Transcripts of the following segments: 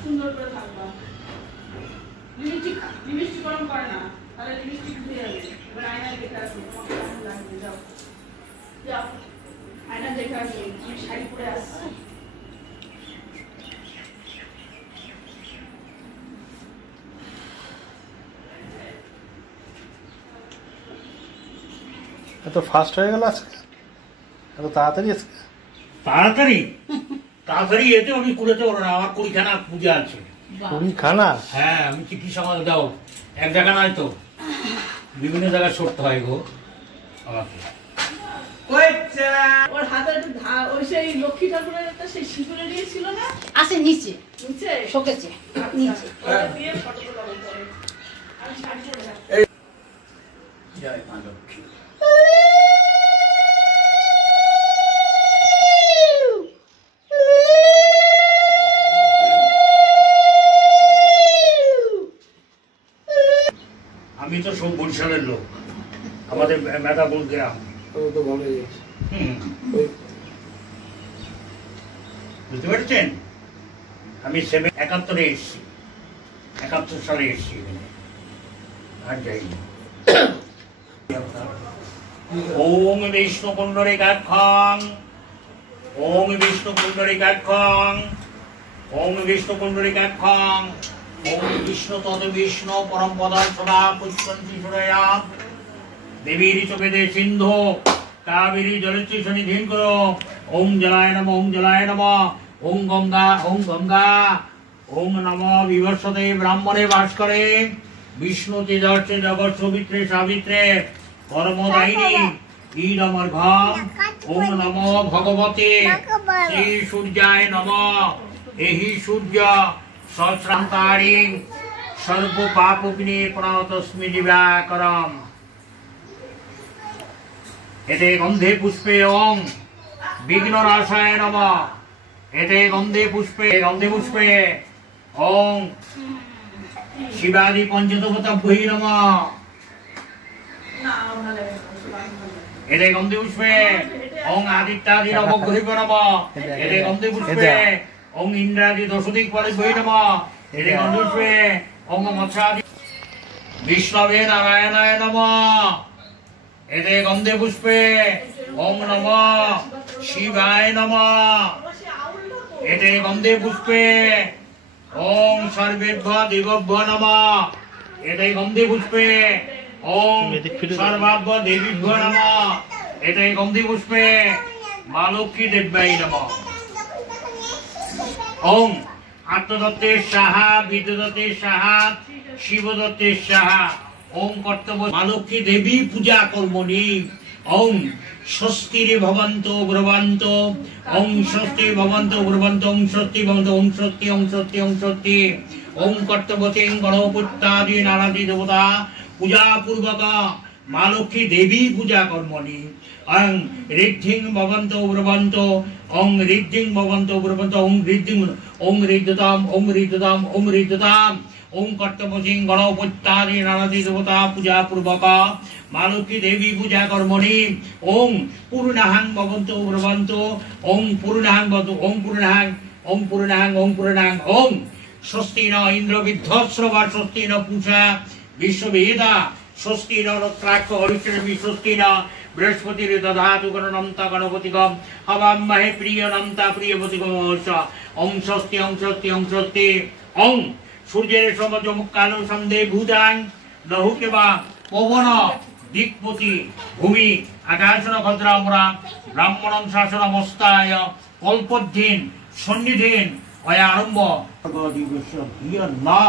সুন্দর করে থাকবা লিপস্টিক গরম করে না তাহলে লিপস্টিক ধুয়ে যাবে এবার আয়না দেখে আসো যাও যাও আয়না দেখে আসো আমি শাড়ি পরে আসছি এত ফাস্ট হয়ে গেল আজকে এত তাড়াতাড়ি আজকে তাড়াতাড়ি তাড়াতাড়ি এতে আমি কুড়েতে পারবো না আমার 20খানা পূজা আছে 20খানা হ্যাঁ আমি কি সমাজ দাও এক জায়গা নয় তো বিভিন্ন জায়গায় ছড়তে হয় গো আমাকে ওর হাতে ওই সেই লক্ষ্মী ঠাকুরের একটা সেই সিঁদুরে দিয়েছিল না আছে নিচে নিচে শোকেছে নিচে ওটা দিয়ে ফটো তোলা হবে আমি শাড়ি পরে যাচ্ছি জয় মা লক্ষ্মী আমি তো সব বরিশালের লোক আমাদের মেধাপুর গ্রাম তো ভালোই আছে বুঝতে পারছেন আমি 71 এসেছি 71 সালে এসেছি আর যাইনি ওম বিষ্ণু পুণ্ডরীকাক্ষং ওম বিষ্ণু পুণ্ডরীকাক্ষং ওম বিষ্ণু পুণ্ডরীকাক্ষং ওম বিষ্ণু তদ বিষ্ণু পরম পদম সদা পুষ্পন্তি সুরয়া দেবীর চোখে সিন্ধু কাবেরী জলচ্ছি সন্নিধিন করো ওম জলায় নম ওম জলায় নম ওম গঙ্গা ওম নম বিভর্ষতে ব্রাহ্মণে বাস করে বিষ্ণু তেজস্বে জগৎ সবিত্রে সাবিত্রে কর্মদায়িনী ঈরমর ঘম ওম নম ভগবতে শ্রী সূর্যায় নম এহি সূর্য সহস্রান্তারি সর্ব পাপগ্নি প্রণতস্মি দিবাকরম এতে গন্ধে পুষ্পে ওং বিঘ্নরাশায় নমঃ এতে গন্ধে পুষ্পে ওং শিবাদি পঞ্চদেবতাভ্যৈ নমঃ এতে গন্ধে পুষ্পে ওং আদিত্যাদি নবগ্রহীভ্যো নমঃ এতে গন্ধে পুষ্পে ওং ইন্দ্রাদি দশদিক্পালেভ্যৈ নমঃ এতে গন্ধে পুষ্পে ওং মৎস্যাদি বিষ্ণবে নারায়ণায় নমঃ এতে গন্ধে পুষ্পে ওং নমঃ শিবায় নমঃ এতে গন্ধে পুষ্পে ওং সর্বেভ্য দেবেভ্যো নমঃ এতে গন্ধে পুষ্পে ওং সর্বাভ্য দেবীভ্যো নমঃ এতে গন্ধে পুষ্পে মা লক্ষ্মী দেব্যাই নমঃ ওং আত্মদত্তের সাহা বিদ্যদত্তের সাহা শিবদত্তের সাহা ওং কর্তব্য মা লক্ষ্মী দেবী পূজা কর্মণি ওং স্বস্তিরে ভবন্ত ব্রবন্ত ওং স্বস্তি ভবন্ত ব্রবন্ত ওং স্বস্তি ভবন্ত ওং স্বস্তি ওং স্বস্তি ওং স্বস্তি ওং কর্তব্যং গণপত্যাদি নানাদি দেবতা পূজা পূর্বক মা লক্ষ্মী দেবী পূজা কর্মণি ওং ঋদ্ধিং ভবন্ত ব্রবন্ত ওং ঋদ্ধিং ভবন্ত ব্রবন্ত ওং ঋদ্ধিং ওং ঋদ্ধতাম ওং ঋদ্ধতাম ওং ঋদ্ধতাম ওং কর্তব্যং গণপত্যাদি নানাদি দেবতা পূজা পূর্বক মা লক্ষ্মী দেবী পূজা কর্মণি ওং পূর্ণাহাং ভবন্ত ব্রবন্ত ওং পূর্ণাহাং ভবন্ত ওং পূর্ণাহাং ওং পূর্ণাহাং ওং পূর্ণাহাং ওং স্বস্তি ন ইন্দ্র বিধ্বস্রবা স্বস্তি ন পূষা বিশ্ববেদা স্বস্তি ন রত্রাক্ষ হরিশ্রী স্বস্তি ন বৃহস্পতির দধাতু গণনন্তা গণপতিগম হবামহে প্রিয়নন্তা প্রিয়পতিগম ওং স্বস্তি ওং স্বস্তি ওং স্বস্তি ওং সূর্যের সমযমুকালো সন্ধে ভূতাং লহুকে বা পবন দিকপতি ভূমি আকাশ নক্ষত্রামরা ব্রাহ্মণং শাসনমস্তায় কল্পদ্ধীন সন্নিধীন অয়া আরম্ভ দিবস না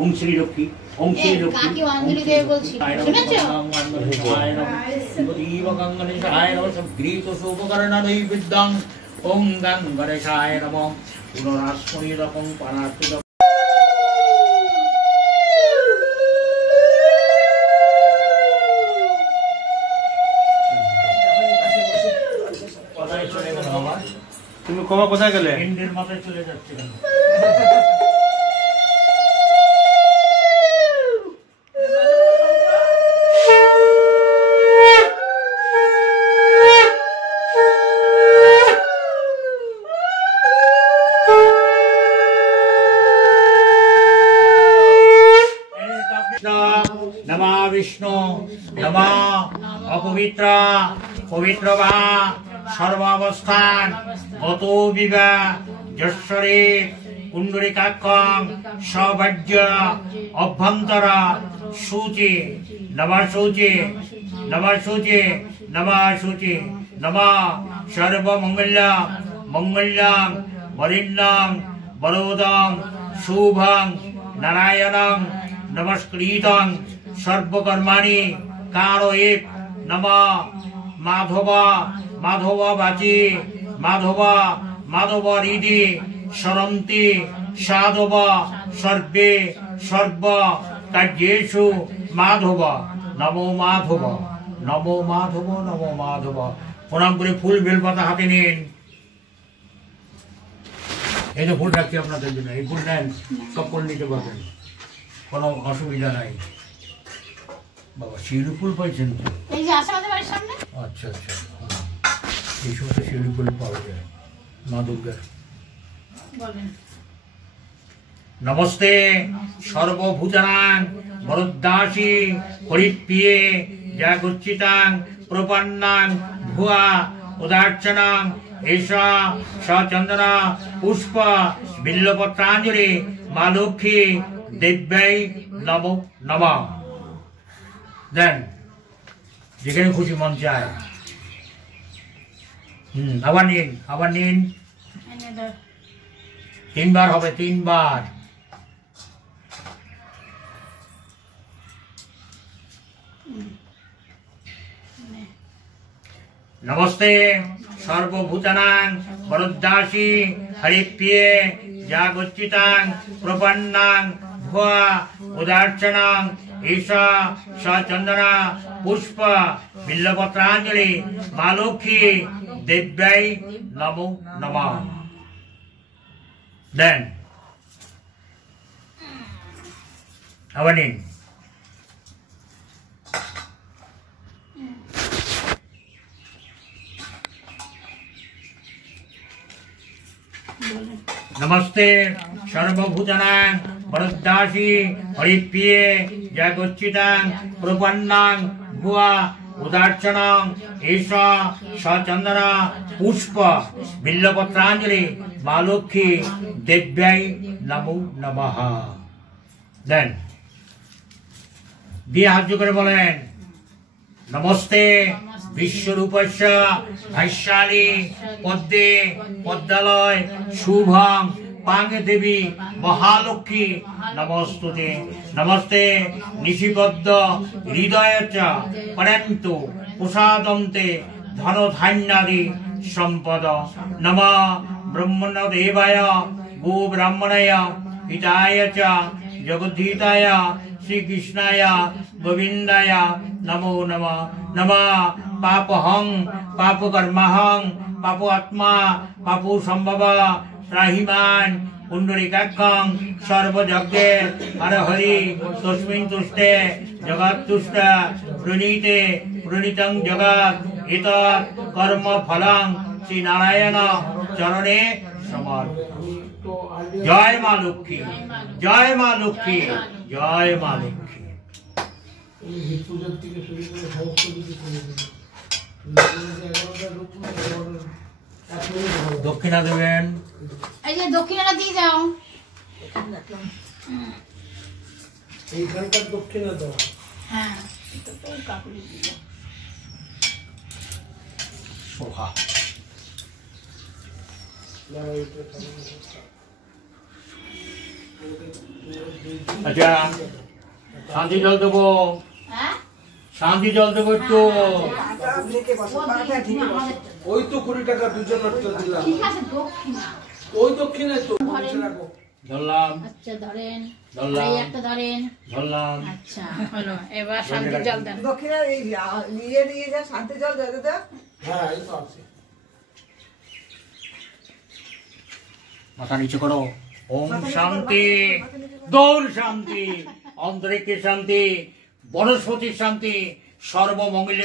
ওং শ্রী লক্ষ্মী ওং শ্রী লক্ষ্মী কাকি অঞ্জলি দেবে বলছি শুনেছো গ্রীত শোভকরণাদৈ বিদ্যাং ওং গাং গণেশায় নমঃ পুনরাস্মরি রকম পারার্থ তুমি কবা কোথায় গেলে ইন্দ্রের মাথায় চলে যাচ্ছে কেন বিষ্ণু নম অপবিত্র পবিত্র বা সর্বাবস্থান গত বিবা যশ্বরে কুণ্ডলিকাক্ষং সবাজ্য অভ্যন্তর শুচি নমঃ শুচি নম সর্বমঙ্গল্য মঙ্গল্যং বরিণ্যং বরদং শুভং নারায়ণং নমস্কৃতং সর্বকর্মাণি কারয়েৎ নম মাধব বাচি মাধব হৃদি সরন্তি সাধব সর্বে সর্ব কার্যেষু মাধব নমো মাধব নমো মাধব নমো মাধব। প্রণাম করে ফুল বেলপাতা হাতে নিন। এই যে ফুল রাখছি আপনাদের জন্য, এই ফুল নেন, সকল নিতে পারবেন, কোনো অসুবিধা নাই। বাবা শিউলি ফুল পাইছেন তো? এই যে আছে আমাদের বাড়ির সামনে। আচ্ছা আচ্ছা, এই সময় শিউলি ফুল পাওয়া যায় মা দুর্গার। বলেন। নমস্তে সর্বভূতানাং বরদাসী হরিপ্রিয়ে জাগচ্ছিতাং প্রপন্নাং ভুয়া উদার্চনাং এষা সচন্দনা পুষ্প বিল্লপত্রাঞ্জলি মা লক্ষ্মী দেব্যাই নমো নমঃ। দেন যেখানে খুশি মন চায়। আবার নিন তিনবার হবে, তিনবার। নমস্তে সর্বভূতানাং বরদাসী হরিপ্রিয়ে জাগচ্ছিতাং প্রপন্নাং ভুয়া উদার্চনাং ঈশা সচন্দনা পুষ্প বিল্লপত্রাঞ্জলি মা লক্ষ্মী দেব্যাই নমো নমঃ। দেন আবার নিন। नमस्ते सर्वभूतानां वरदासी हरिप्रिये जगच्चितां प्रपन्नां भुवा उदार्चनां एषा सचंदना पुष्प बिल्लपत्रांजलि मा लक्ष्मी देव्याय नमो नमः। देन दिए हाथ जोड़े बोलें नमस्ते विश्वरूपस्य भाष्याली पद्मे पद्मालय शुभं पांगे देवी महालक्ष्मी नमस्तुते। नमस्ते निशिबद्ध हृदय च परन्तु प्रसादन्ते धन धान्यादि संपद। नमः ब्रह्मण्यदेवाय गो ब्राह्मणाय हिताय च जगद्धिताय श्री कृष्णाय गोविंदाय नमो नमः। नमः पापहं पापकर्महं पाप आत्मा पापो संभव त्राहिमान् पुंडरीकाक्षं सर्वयज्ञे हर हरि तस्मिन् तुष्टे जगत्तुष्ट प्रणीते प्रणीतं जगत् एतत् कर्म फलं श्री नारायण चरणे समर्पयामि। जय मां लक्ष्मी, जय मां लक्ष्मी, जय मां लक्ष्मी। दक्षिणा देवें दक्षिणा दी जाओ दक्षिणा दो। हाँ शोभा अच्छा शांति जल देव शांति जल देव একটু ওই তো 20 টাকা দুজন তো দিলাম। ঠিক আছে দক্ষিণা ওই দক্ষিণে তো ধরলাম। আচ্ছা ধরেন, ধরলাম। এই একটা ধরেন, ধরলাম। আচ্ছা হলো। এবার শান্তি জল দেন। দক্ষিণা এই নিয়ে নিয়ে যা শান্তি জল দে দে। হ্যাঁ এই তো আছে। মাথা নিচু করো। ओम शांति गौर शांति अंतरिक्ष शांति वनस्पति शांति सर्वमंगल।